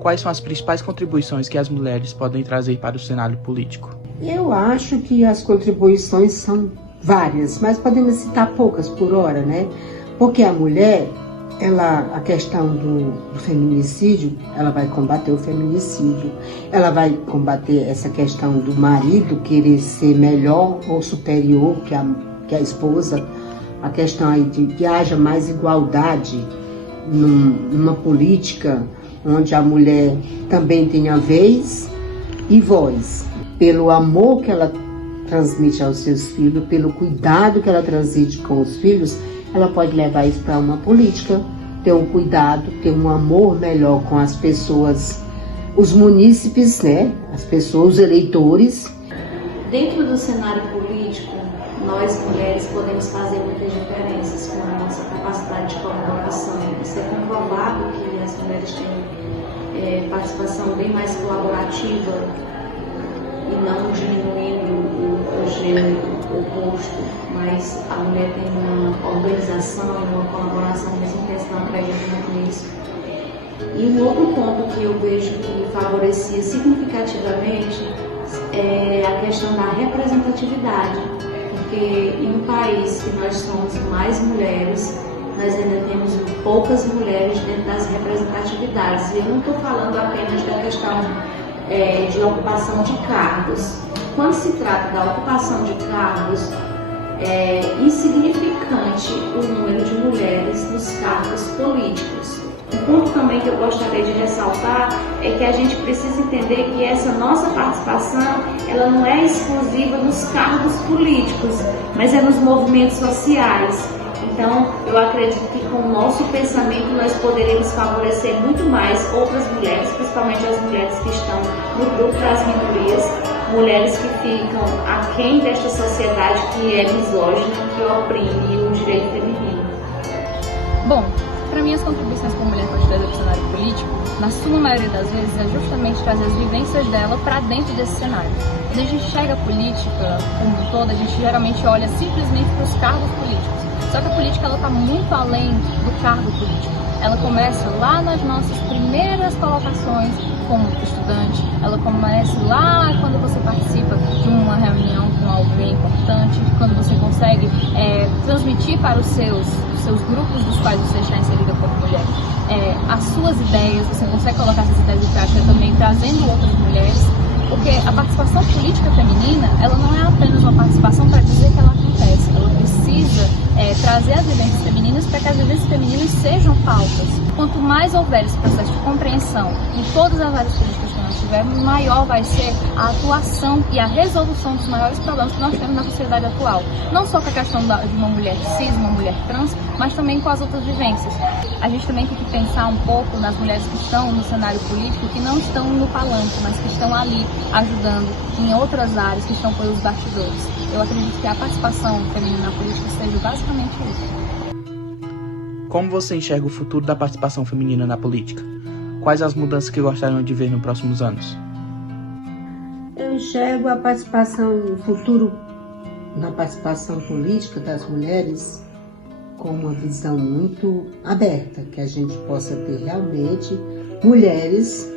quais são as principais contribuições que as mulheres podem trazer para o cenário político? Eu acho que as contribuições são várias, mas podemos citar poucas por hora, né? Porque a mulher, a questão do feminicídio, ela vai combater o feminicídio, ela vai combater essa questão do marido querer ser melhor ou superior que a esposa, a questão aí de que haja mais igualdade numa política onde a mulher também tenha vez e voz, pelo amor que ela transmite aos seus filhos, pelo cuidado que ela transmite com os filhos, ela pode levar isso para uma política, ter um cuidado, ter um amor melhor com as pessoas, os munícipes, né? As pessoas, os eleitores. Dentro do cenário político, nós mulheres podemos fazer muitas diferenças com a nossa capacidade de colaboração. Isso é comprovado que as mulheres têm participação bem mais colaborativa e não diminuindo o gênero oposto, mas a mulher tem uma organização e uma colaboração, mesmo que ela não acredite muito nisso. E um outro ponto que eu vejo que favorecia significativamente é a questão da representatividade, porque em um país que nós somos mais mulheres, nós ainda temos poucas mulheres dentro das representatividades. E eu não estou falando apenas da questão de ocupação de cargos. Quando se trata da ocupação de cargos, é insignificante o número de mulheres nos cargos políticos. Um ponto também que eu gostaria de ressaltar é que a gente precisa entender que essa nossa participação, ela não é exclusiva nos cargos políticos, mas é nos movimentos sociais. Então, eu acredito que com o nosso pensamento nós poderíamos favorecer muito mais outras mulheres, principalmente as mulheres que estão no grupo das minorias, mulheres que ficam aquém desta sociedade que é misógina, que oprime o direito feminino. Bom, para mim as contribuições que a mulher pode trazer para o cenário político, na sua maioria das vezes, é justamente trazer as vivências dela para dentro desse cenário. Quando a gente chega à política como um todo, a gente geralmente olha simplesmente para os cargos políticos. Só que a política está muito além do cargo político. Ela começa lá nas nossas primeiras colocações como estudante, ela começa lá quando você participa de uma reunião com alguém importante, quando você consegue transmitir para os seus grupos dos quais você está inserida como mulher as suas ideias, você consegue colocar essas ideias em prática também trazendo outras mulheres, porque a participação política feminina, ela não é apenas uma participação para dizer que ela acontece, ela precisa trazer as vivências femininas para que as vivências femininas sejam pautas. Quanto mais houver esse processo de compreensão em todas as áreas políticas que nós tivermos, maior vai ser a atuação e a resolução dos maiores problemas que nós temos na sociedade atual. Não só com a questão de uma mulher cis, uma mulher trans, mas também com as outras vivências. A gente também tem que pensar um pouco nas mulheres que estão no cenário político, que não estão no palanque, mas que estão ali ajudando em outras áreas, que estão pelos bastidores. Eu acredito que a participação feminina na política seja basicamente isso. Como você enxerga o futuro da participação feminina na política? Quais as mudanças que gostariam de ver nos próximos anos? Eu enxergo a participação, o futuro da participação política das mulheres com uma visão muito aberta, que a gente possa ter realmente mulheres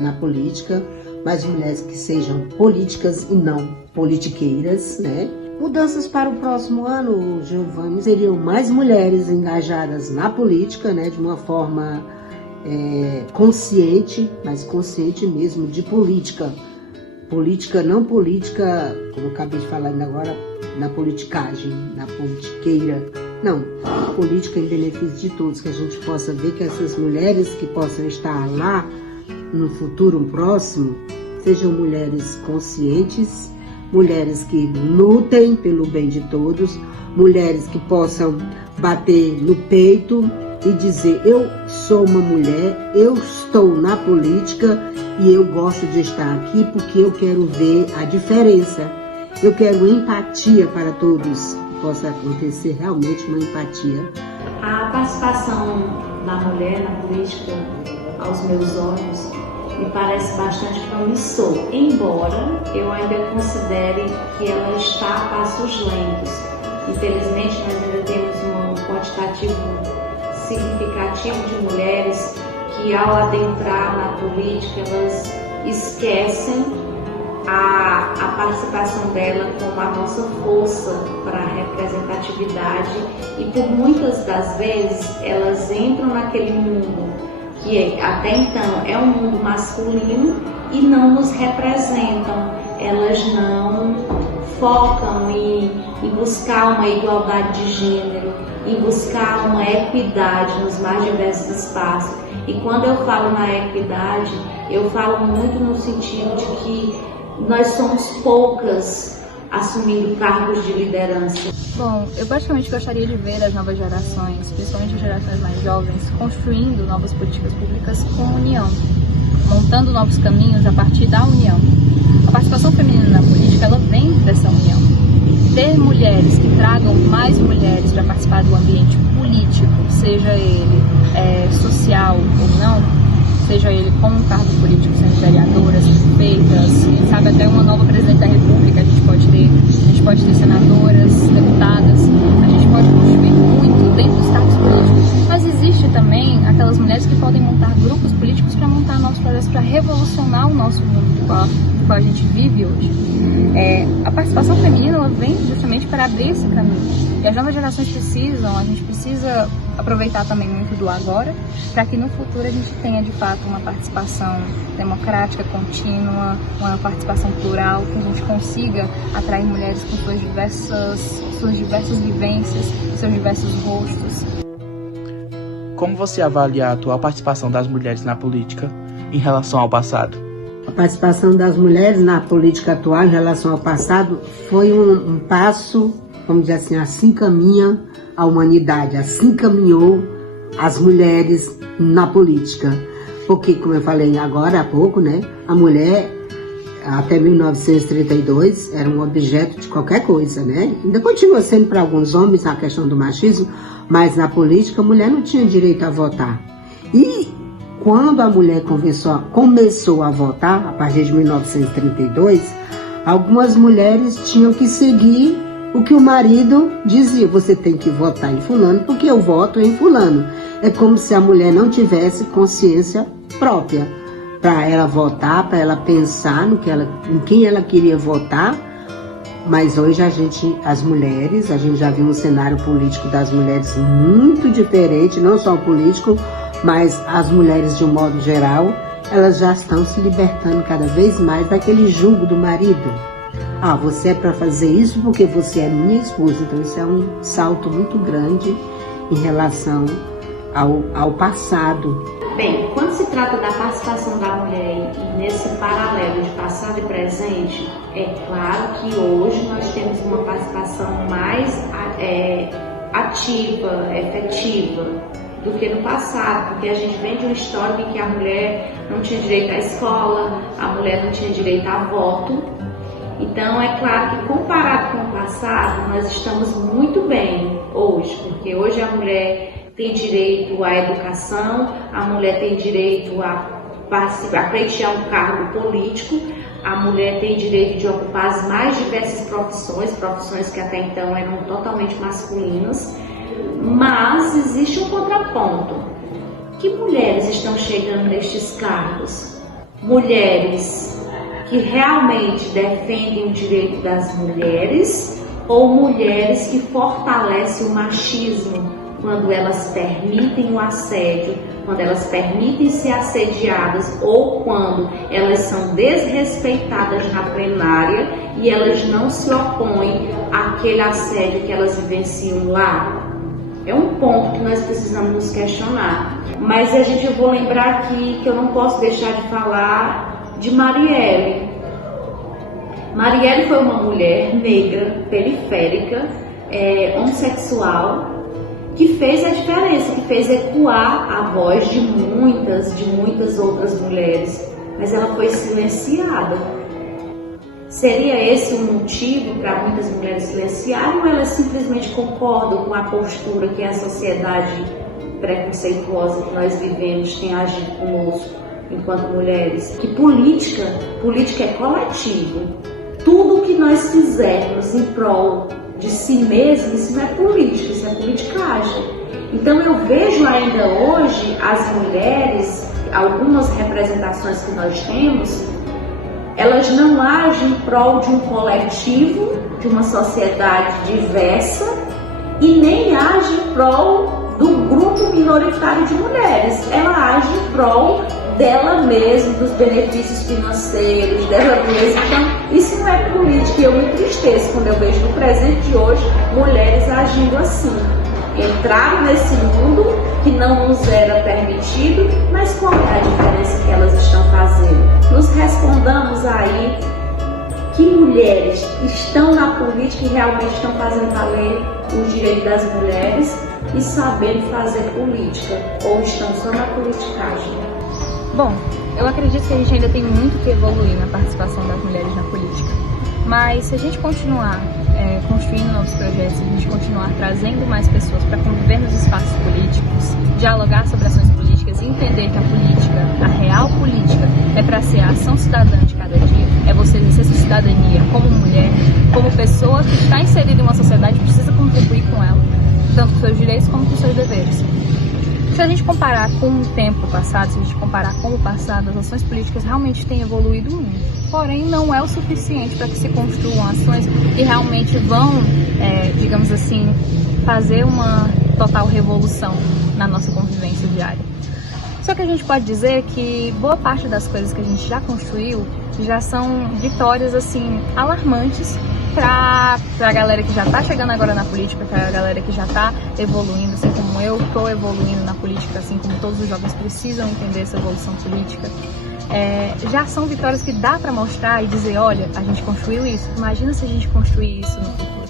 na política, mas mulheres que sejam políticas e não politiqueiras, né? Mudanças para o próximo ano, Giovanni, seriam mais mulheres engajadas na política, né? De uma forma consciente, mas consciente mesmo de política. Política, não política, como eu acabei de falar ainda agora, na politicagem, na politiqueira. Não, política em benefício de todos, que a gente possa ver que essas mulheres que possam estar lá no futuro próximo sejam mulheres conscientes, mulheres que lutem pelo bem de todos, mulheres que possam bater no peito e dizer: eu sou uma mulher, eu estou na política e eu gosto de estar aqui porque eu quero ver a diferença, eu quero empatia para todos. Possa acontecer realmente uma empatia. A participação da mulher na política, aos meus olhos, me parece bastante promissor, embora eu ainda considere que ela está a passos lentos. Infelizmente, nós ainda temos um quantitativo significativo de mulheres que que ao adentrar na política elas esquecem a participação dela como a nossa força para a representatividade, e por muitas das vezes elas entram naquele mundo que até então é um mundo masculino e não nos representam. Elas não focam em buscar uma igualdade de gênero, em buscar uma equidade nos mais diversos espaços. E quando eu falo na equidade, eu falo muito no sentido de que nós somos poucas assumindo cargos de liderança. Bom, eu praticamente gostaria de ver as novas gerações, principalmente as gerações mais jovens, construindo novas políticas públicas com união, montando novos caminhos a partir da união. A participação feminina na política, ela vem dessa união. Ter mulheres que tragam mais mulheres para participar do ambiente político, seja ele social ou não, seja ele com um cargo político, sendo vereadoras, prefeitas, quem sabe até uma nova presidente da República, a gente pode ter senadoras, deputadas, a gente pode construir muito dentro dos cargos políticos, mas existe também aquelas mulheres que podem montar grupos políticos para montar novos projetos, para revolucionar o nosso mundo do qual a gente vive hoje. A participação feminina, ela vem justamente para abrir esse caminho, e as novas gerações a gente precisa aproveitar também muito do agora, para que no futuro a gente tenha de fato uma participação democrática, contínua, uma participação plural, que a gente consiga atrair mulheres com suas diversas vivências, seus diversos rostos. Como você avalia a atual participação das mulheres na política em relação ao passado? A participação das mulheres na política atual em relação ao passado foi um passo, vamos dizer assim caminha a humanidade, assim caminhou as mulheres na política. Porque, como eu falei agora há pouco, né, a mulher até 1932 era um objeto de qualquer coisa, né? Ainda continua sendo para alguns homens na questão do machismo, mas na política a mulher não tinha direito a votar. E quando a mulher começou a votar, a partir de 1932, algumas mulheres tinham que seguir o que o marido dizia: você tem que votar em fulano porque eu voto em fulano. É como se a mulher não tivesse consciência própria para ela votar, para ela pensar em quem ela queria votar. Mas hoje a gente já viu um cenário político das mulheres muito diferente, não só o político, mas as mulheres de um modo geral, elas já estão se libertando cada vez mais daquele jugo do marido. Você é para fazer isso porque você é minha esposa. Então isso é um salto muito grande em relação ao passado. Bem, quando se trata da participação da mulher e nesse paralelo de passado e presente, é claro que hoje nós temos uma participação mais ativa, efetiva do que no passado, porque a gente vem de uma história em que a mulher não tinha direito à escola, a mulher não tinha direito a voto. Então, é claro que comparado com o passado, nós estamos muito bem hoje, porque hoje a mulher tem direito à educação, a mulher tem direito a pleitear um cargo político, a mulher tem direito de ocupar as mais diversas profissões que até então eram totalmente masculinas, mas existe um contraponto. Que mulheres estão chegando nestes cargos? Mulheres que realmente defendem o direito das mulheres ou mulheres que fortalecem o machismo quando elas permitem o assédio, quando elas permitem ser assediadas ou quando elas são desrespeitadas na plenária e elas não se opõem àquele assédio que elas vivenciam lá? É um ponto que nós precisamos nos questionar. Mas eu vou lembrar aqui que eu não posso deixar de falar de Marielle. Marielle foi uma mulher negra, periférica, homossexual, que fez a diferença, que fez ecoar a voz de muitas outras mulheres, mas ela foi silenciada. Seria esse um motivo para muitas mulheres silenciarem, ou elas simplesmente concordam com a postura que a sociedade preconceituosa que nós vivemos tem agido conosco enquanto mulheres? Que política é coletivo. Tudo que nós fizermos em prol de si mesmo, isso não é política, isso é politicagem. Então eu vejo ainda hoje as mulheres algumas representações que nós temos, elas não agem em prol de um coletivo, de uma sociedade diversa, e nem agem em prol do grupo minoritário de mulheres. Ela age em prol dela mesma, dos benefícios financeiros, dela mesma. Então, isso não é política, e eu me entristeço quando eu vejo no presente de hoje mulheres agindo assim. Entraram nesse mundo que não nos era permitido, mas qual é a diferença que elas estão fazendo? Nos respondamos aí que mulheres estão na política e realmente estão fazendo valer os direitos das mulheres e sabendo fazer política, ou estão só na politicagem? Bom, eu acredito que a gente ainda tem muito que evoluir na participação das mulheres na política, mas se a gente continuar construindo novos projetos, se a gente continuar trazendo mais pessoas para conviver nos espaços políticos, dialogar sobre ações políticas e entender que a política, a real política, é para ser a ação cidadã de cada dia, é você exercer sua cidadania como mulher, como pessoa que está inserida em uma sociedade e precisa contribuir com ela, tanto com seus direitos como com seus deveres. Se a gente comparar com o tempo passado, se a gente comparar com o passado, as ações políticas realmente têm evoluído muito. Porém, não é o suficiente para que se construam ações que realmente vão, digamos assim, fazer uma total revolução na nossa convivência diária. Só que a gente pode dizer que boa parte das coisas que a gente já construiu já são vitórias, assim, alarmantes para a galera que já está chegando agora na política, para a galera que já está evoluindo, assim como eu estou evoluindo na política, assim como todos os jovens precisam entender essa evolução política. Já são vitórias que dá para mostrar e dizer, olha, a gente construiu isso, imagina se a gente construir isso no futuro.